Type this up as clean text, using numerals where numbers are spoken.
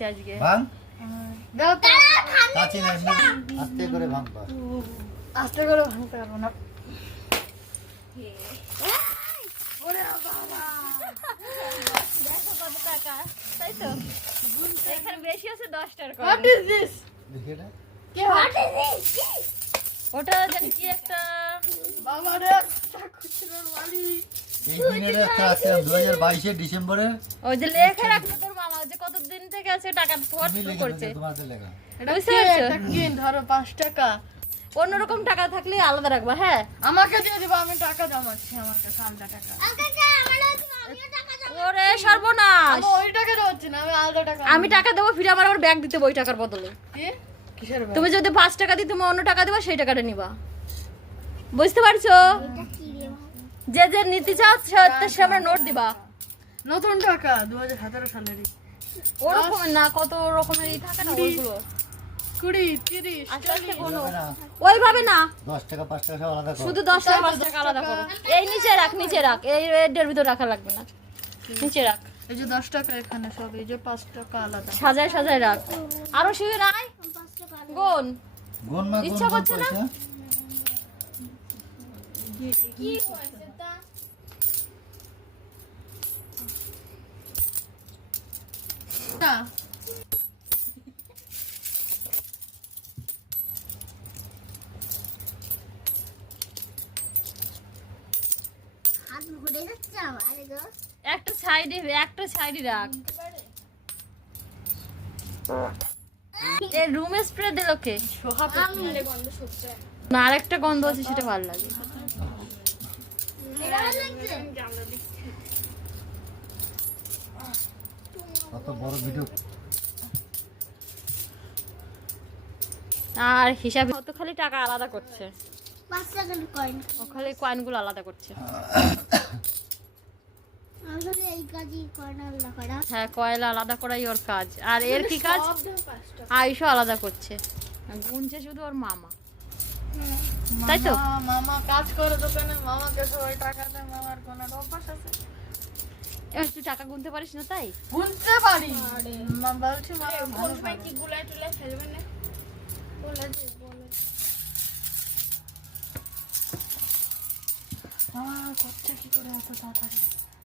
আছে আজকে। ভাঙ দাও তো কাছে না আস্তে করে ভাঙবা। আস্তে করে ভাঙতে পারবো না। ওরে বাবা দেখো কত টাকা, তাই তো? এখানে বেশি আছে 10 টাকার কয়েন। What is this? দেখি এটা কি what is this? ওটা জানি কি একটা বাবা রে খুচরোর মালি। এই দিনের একটা আছে 2022 ডিসেম্বরে ওই যে লেখা রাখলো তোর মামা যে কতদিন থেকে আছে টাকা ফট তুমি শুরু লিখে করছে। দাও তোমাদের লেখা। এটা বুঝতে কি পারছো? এটা কি ধরো 5 টাকা অন্যরকম টাকা থাকলে আলাদা রাখবা। হ্যাঁ আমাকে দিয়ে দিবা, আমি টাকা জমাচ্ছি, আমার কাছে আলাদা টাকা। ওরে সর্বনাশ, আমি ওই টাকা জমাচ্ছি না, আমি আলাদা টাকা। আমি টাকা দেবো ফিরে আমার আবার ব্যাগ দিতে ওই টাকার বদলে। কি কিসের ব্যাগ? তুমি যদি 5 টাকা দিই তুমি অন্য টাকা দিবা, সেই টাকাটা নিবা। বুঝতে পারছো? যে যে নিতে চাও সে আমরা নোট দিবা। নতুন টাকা 2017 সালেরই। ওরকম না, কত রকমেরই থাকে না ওইগুলো। 20 30 আস্তে আস্তে গোনো। হবে না, ওইভাবে না, 10 টাকা 5 টাকা সব আলাদা করো। শুধু 10 টাকা 5 টাকা আলাদা করো। এই নিচে রাখ, নিচে রাখ, এই এর ভিতর রাখা লাগবে না, নিচে রাখ। এই যে 10 টাকা এখানে সব, এই যে 5 টাকা আলাদা। সাজায় সাজায় রাখ। আরো শুয়ে নাই গোন। গুণ না গুণ ইচ্ছা গুণ করছে না? পয়সা। না একটা সাইডে রাখ। এই রুম স্প্রে দিল কে? না আরেকটা গন্ধ আছে, সেটা ভালো লাগে। কত বড় ভিডিও। আর হিসাবে কত খালি টাকা আলাদা করছে, 5 টাকার কয়েন। ও খালি কয়েনগুলো আলাদা করছে। আসলে এই কাজই কয়েন আলাদা করা। হ্যাঁ, কয়লা আলাদা করাই ওর কাজ। আর এর কি কাজ? আয়ুষও আলাদা করছে, গুনছে শুধু ওর মামা। তাই তো? মামা কাজ করে দোকানে, মামাকে সবাই টাকা দেয়, মামার কোনো অভ্যাস আছে? এবার তুই টাকা গুনতে পারিস না তাই? গুনতে পারি। মা বলছে মামা ভালো পারে। মামা করছে কি করে এত তাড়াতাড়ি?